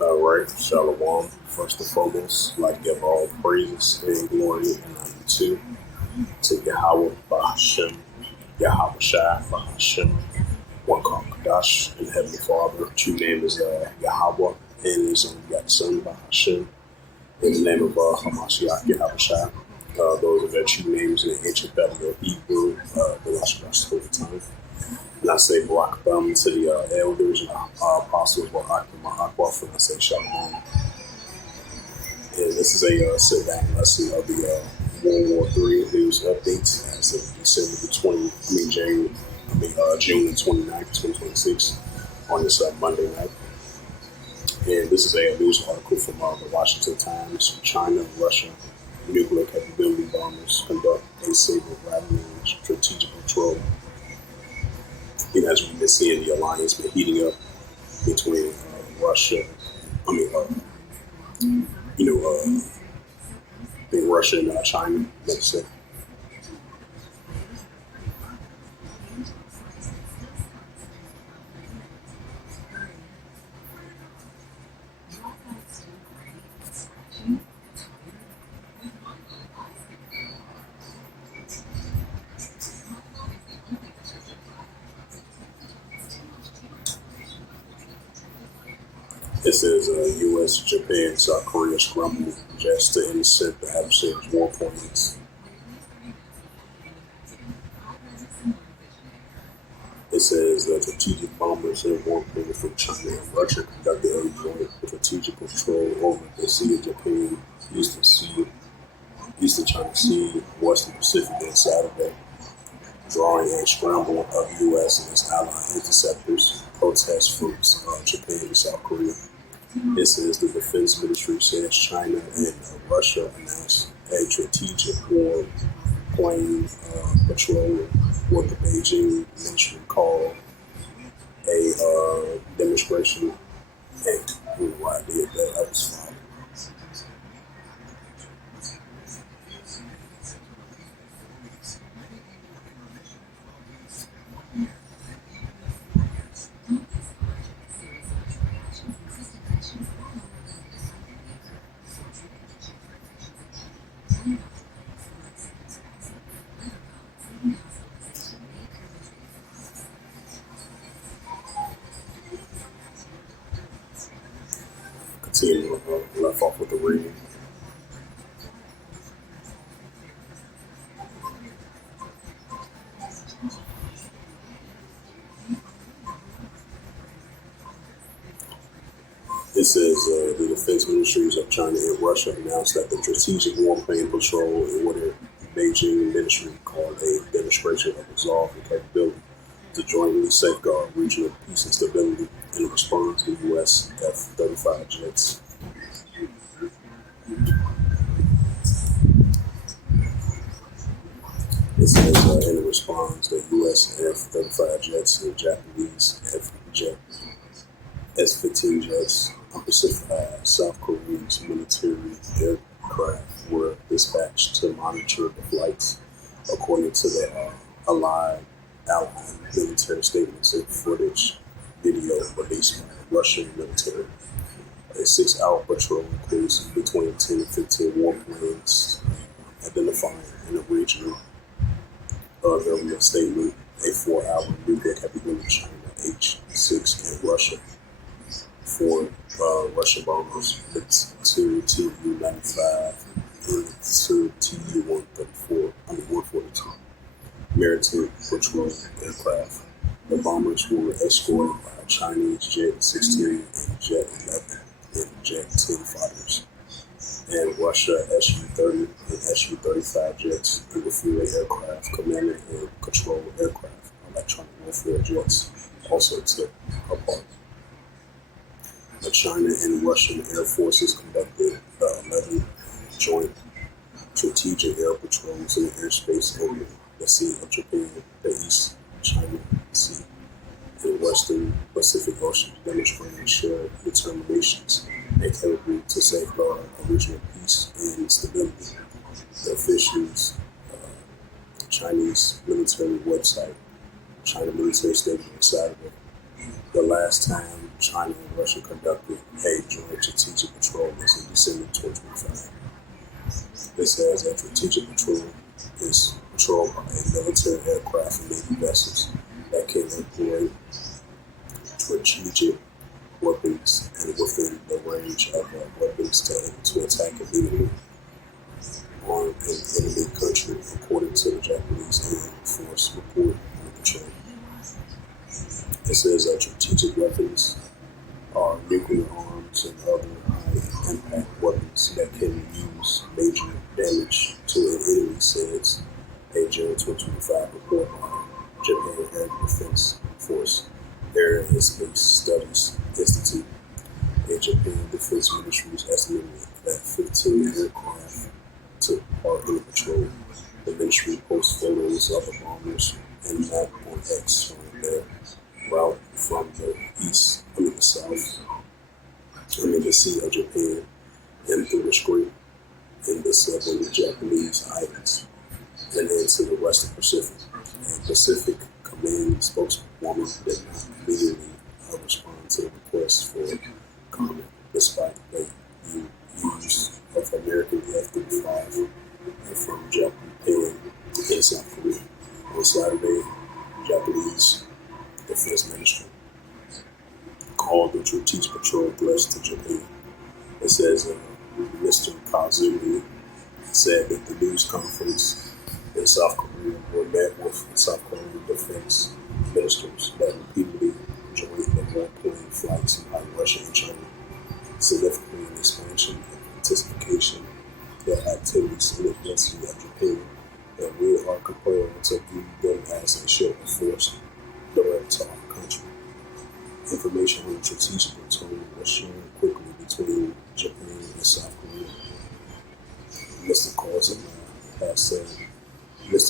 All right, Shalom. First and foremost, like give all praises and glory and honor to Yahweh Bahashem, Yahweh Shai Bahashem, one called Kadash, and Heavenly Father. True name is Yahweh, and his only got son Bahashem. In the name of Hamashiach Yahweh Shai. Those are their true names in the ancient Babylon Hebrew, the last over time. And I say Barak to the elders and apostles, Barak and Ma'akwa, and I say Shalom. And this is a sit down lesson of the World War III news updates as of December the 20th, June the 29th, 2026, on this Monday night. And this is a news article from the Washington Times. China and Russia nuclear capability bombers conduct a saber-rattling strategic patrol. And as we've been seeing, the alliance been heating up between Russia, between Russia and China, let's say. It says U.S., Japan, South Korea scramble just to intercept the adversary's war planes. It says strategic bombers and warplanes from China and Russia conducted a joint strategic patrol over the Sea of Japan, Eastern China Sea, Western Pacific on Saturday, drawing a scramble of U.S. and its allied interceptors, protests from Japan and South Korea. It says the Defense Ministry says China and Russia announced a strategic war plane patrol, what the Beijing ministry called a demonstration. And why I did that, I was fine. Continue left off with the reading. It says the defense ministries of China and Russia announced that the strategic warplane patrol in what the Beijing ministry called a demonstration of resolve and capability to jointly safeguard regional peace and stability in response to U.S. F-35 jets. It says in response, the U.S. F-35 jets and Japanese S-15 jets unpacified South Korea's military aircraft were dispatched to monitor the flights, according to the allied military statements and footage video released by the Russian military. A 6-hour patrol includes between 10 and 15 warplanes identifying in the regional government statement, a 4-hour nuclear capability China H-6 and Russia. 4 Russian bombers, it's 2 Tu-95 and 2 Tu-142 maritime patrol aircraft. The bombers were escorted by Chinese Jet-16 and Jet-11 and Jet-10 fighters, and Russia Su-30 and Su-35 jets, and the Fury aircraft, command and control aircraft, electronic warfare jets also took part. The China and Russian air forces conducted 11 joint strategic air patrols in the airspace over the Sea of Japan, the East China Sea, and Western Pacific Ocean, demonstrating shared determinations and capability to safeguard regional peace and stability. The officials' Chinese military website, China military statement on Saturday, The last time China and Russia conducted a joint strategic patrol was in December 2025. It says that strategic patrol is patrolled by military aircraft and Navy vessels that can employ strategic weapons and within the range of weapons to attack immediately on an enemy country, according to the Japanese Air Force report on the patrol. It says that strategic weapons are nuclear arms and other high-impact weapons that can use major damage to an enemy, says a June 2025 report by Japan Air Defense Force Air and Space Studies Institute. A Japan Defense Ministry is estimated that 15 aircraft took part in the patrol. The ministry posts photos of the bombers and map on X showing their route from the the Sea of Japan and through the Strait in the southern Japanese islands and into the Western Pacific. A Pacific Command spokeswoman did not immediately respond to the request for comment, despite the use of American F-35 from Japan and South Korea. On Saturday, Japanese Defense Ministry called the strategic patrol threats to Japan. It says Mr. Kazumi said that the news conference in South Korea were met with South Korean defense ministers that repeatedly joined the warplane flights by Russia and China, significantly an expansion of intensification the activities and intensity of Japan, and we are compelled to view them as a show of force direct to our country. Information on the strategic patrol was shared quickly between Japan and South Korea. Mr.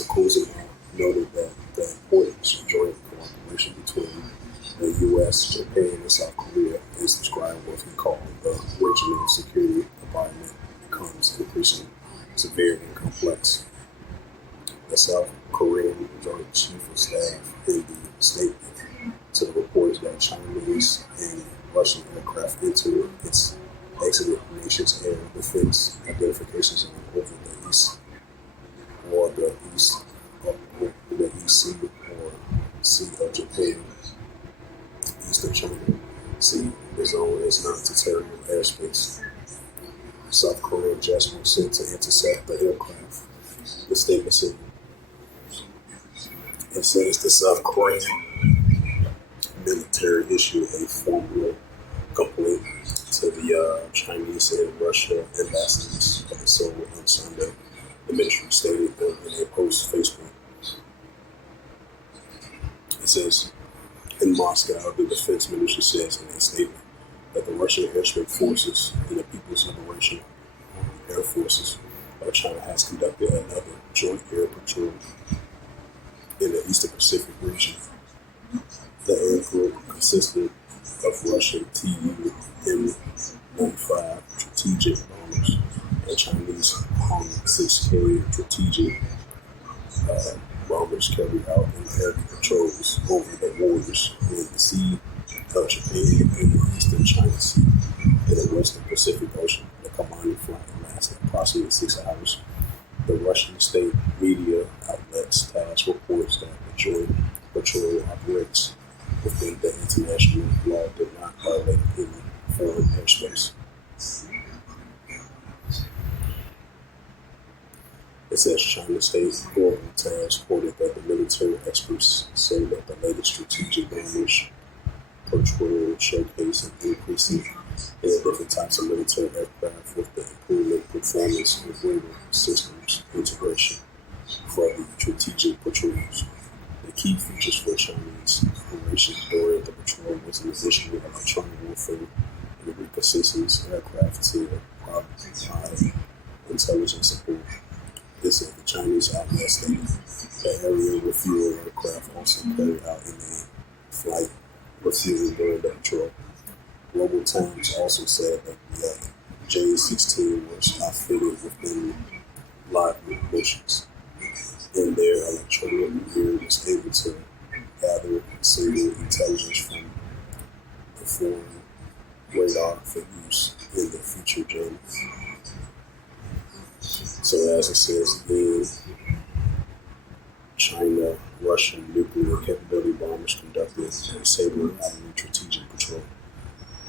Kozuma noted that the importance of joint cooperation between the U.S., Japan, and South Korea is described what he called the regional security environment becomes increasingly severe and complex. The South Korean Joint Chief of Staff in the statement to the reports that Chinese and Russian aircraft into its exited nation's air defense identification zone over the east or the east sea or Sea of Japan, east of China Sea. The zone is not territorial airspace. South Korean jets were sent to intercept the aircraft. The statement said, it says the South Korean military issued a formal complaint to the Chinese and Russia ambassadors of Seoul on Sunday. The ministry stated in a post Facebook. It says, in Moscow, the defense ministry says in a statement that the Russian airspace forces and the People's Liberation Air Forces of China has conducted another joint air patrol in the Eastern Pacific region. The air group consisted of Russian Tu-M95 strategic bombers and Chinese Hwang-6K strategic bombers carried out in air patrols over the waters in the Sea of Japan and the Eastern China Sea and the Western Pacific Ocean. The combined flight lasted approximately 6 hours. The Russian state media outlets TASS reports that the joint patrol operates within the international law did not violate any foreign airspace. It says China State Global TASS reported that the military experts say that the latest strategic bombers patrol showcase an increasing in the different types of military aircraft with the improvement performance and greater systems integration for the strategic patrols. The key features for Chinese operations during the patrol was an addition of electronic warfare and reconnaissance aircraft to provide intelligence support. This is the Chinese outlet statement. The aerial refuel aircraft also carried out in the flight refueling during the patrol. Global Times also said that the J-16 was outfitted within live missions. And their electronic gear was able to gather single intelligence from perform radar for use in the future journey. So as it says, the China, Russian nuclear capability bombers conducted a Sabre Avenue strategic patrol.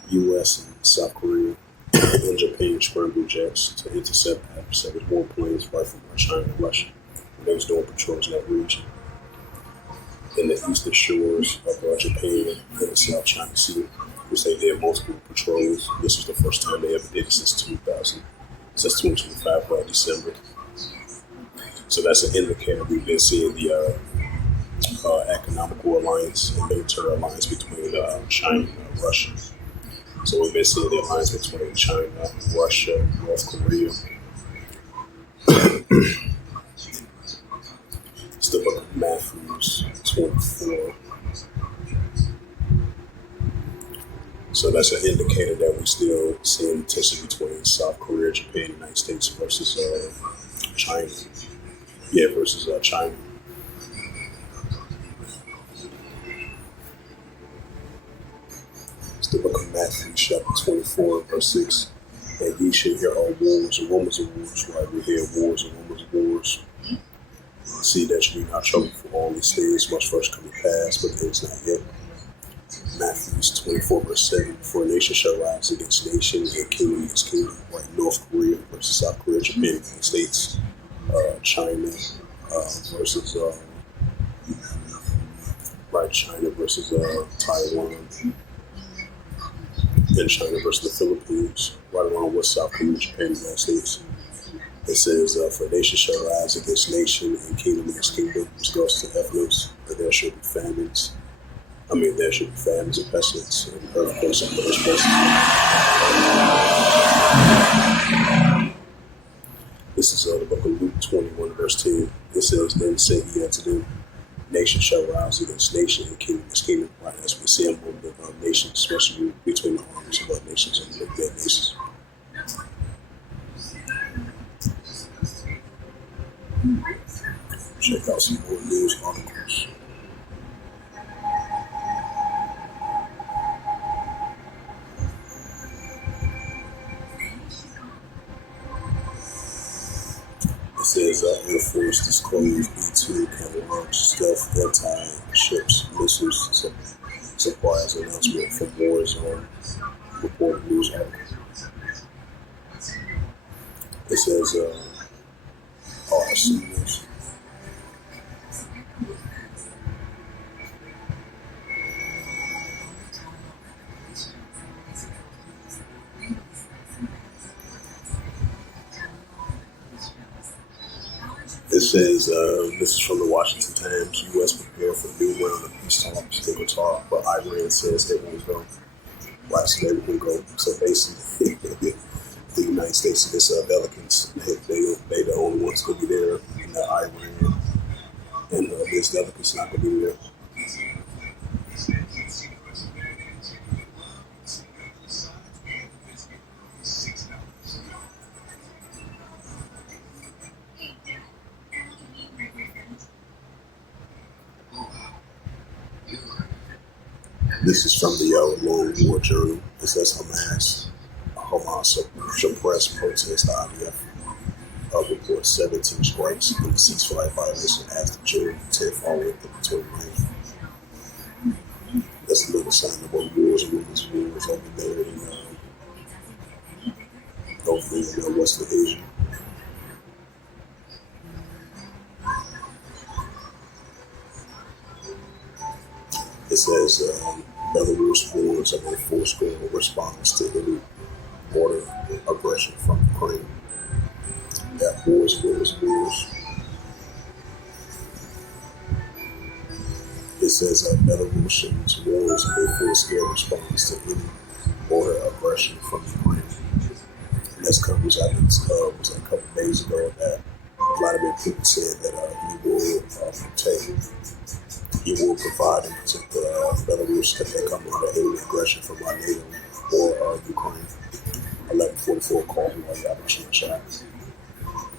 U.S. and South Korea and Japan scrambled jets to intercept adversaries' warplanes right from China and Russia when they was doing patrols in that region. In the eastern shores of Japan and the South China Sea, which they did multiple patrols. This was the first time they ever did it since 2025, December. So that's an indicator. We've been seeing the economical alliance and military alliance between China and Russia. So we've been seeing the alliance between China, Russia, North Korea. It's the book of Matthew 24. So that's an indicator that we still seeing tension between South Korea, Japan, United States versus China. Yeah, versus China. It's the book of Matthew, chapter 24, verse 6. And ye shall hear all wars and rumors of wars, right? We hear wars and rumors of wars. See that you be not troubled, for all these things must first come to pass, but it is not yet. Matthew 24, verse 7. For nation shall rise against nation, and kingdom against kingdom, right? North Korea versus South Korea, Japan, United States, China versus China versus Taiwan, and China versus the Philippines, right along with South Korea, Japan, United States. It says, for nation shall rise against nation, and kingdom against kingdom, which goes to ethnos, and there shall be famines. There should be famines and pestilence and earthquakes and other places. This is the book of Luke 21, verse 10. It says, then said he unto them, nation shall rise against nation, and kingdom against kingdom. Right, as we see among the nations, especially between the armies of other nations and the dead nations. Check out some more news articles. It says Air Force disclosed B-2 can launch stealth anti-ships missiles supplies announcement from Warzone, reported news article. It says RC News. It says, this is from the Washington Times, U.S. prepare for new round of peace talks. They will talk, but Iran says they won't go. Why so they won't go? So basically, the United States and its delegates, they the only ones going to be there in Iran, and this delegate's not going to be there. This is from the Long War Journal. It says Hamas suppressed protest IDF reports 17 strikes in the ceasefire violation after June 10th following the between rain. That's another sign of what wars and wars over there in Western Asia. It says Belarus warns of a full-scale response to any border aggression from Ukraine. That wars. It says Belarusians warns of a full-scale response to any border aggression from Ukraine. And this comes out, was a couple of days ago that Vladimir Putin said that he will provide and protect Belarus if they come under any aggression from NATO or Ukraine. 1144 called me while y'all was in the chat.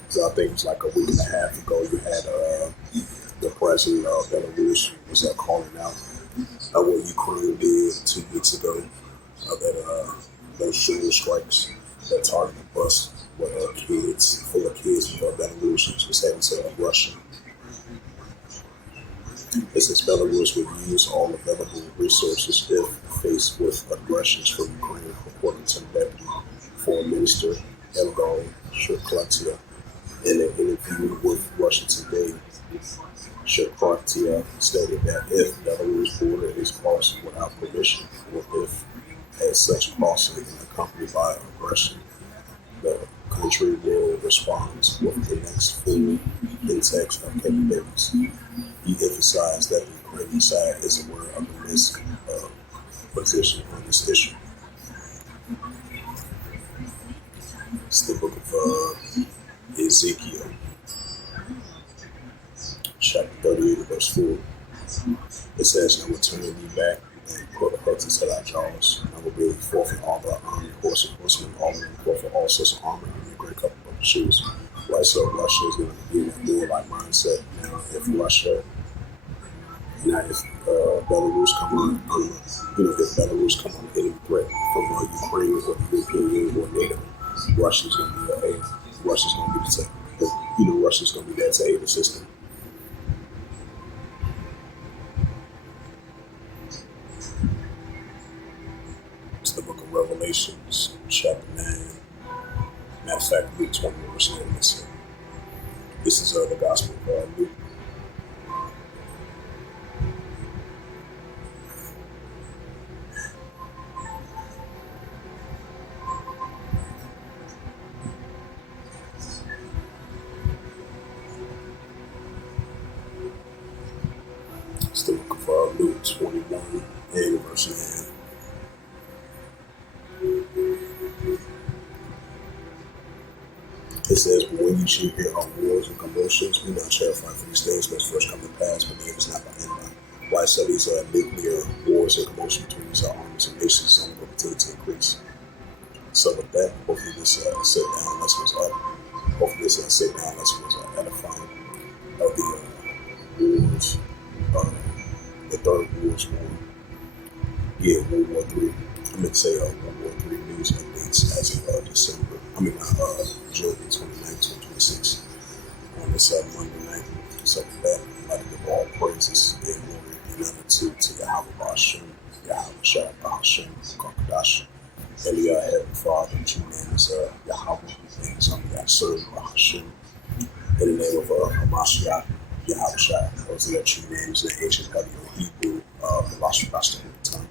So I think it was like a week and a half ago, you had the president of Belarus was calling out what Ukraine did 2 weeks ago those shooting strikes that targeted a bus with kids, full of kids from Belarus was heading to Russia. It says Belarus would use all available resources if faced with aggressions from Ukraine, according to Deputy Foreign Minister Evgeny Shklartia. In an interview with Russia Today, Shklartia stated that if Belarus border is crossed without permission, or if, as such, crossing is accompanied by aggression, the country will respond with the next full index of capabilities. He emphasized that the Ukrainian side is aware of the risk of position on this issue. It's the book of Ezekiel, chapter 38, verse 4. It says, "I will turn thee back and put a hook into thy jaws, and I will bring forth in all the army, horse and horsemen, armor, and forth all sorts of armor, and a great couple of shoes." Right, so Russia is going to be in that war-like mindset. Now, if Belarus come on, if Belarus come on any threat from Ukraine or the European Union or NATO, Russia's going to be Russia's going to be there to aid the system. It's the book of Revelations, chapter 9. Matter of fact, Luke 20, verse 9. This is the Gospel of Luke. It's the book of Luke 21 and verse 9. It says, "But when you shall hear of wars and commotions, be not terrified, for these things must first come to pass, but then it's not by anybody." Why? So these nuclear wars and commotions between these armies and nations only will continue to increase. So with that, hopefully this sit-down lesson was up. Hopefully this sit-down lesson was edifying of the wars, the Third World War. Yeah, World War III. I meant to say World War III news updates as of June 29, 2026. On this Monday night. So with that, I'd like to give all praises and glory and honor to Yahweh Ba'ashem, Yahweh Shah Ba'ashem, Kakadash. Elia, Heavenly Father, true name is Yahweh, and his only God, Son, Ba'ashem. In the name of Hamashiach, Yahweh Shah, those are the true names in the ancient Hebrew, the Lashon Bashta tongue.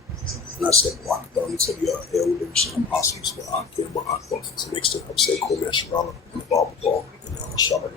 And I said, walk down to the elders and apostles, so next to him, say, Komesh Rala, and the Bible, and Shalom.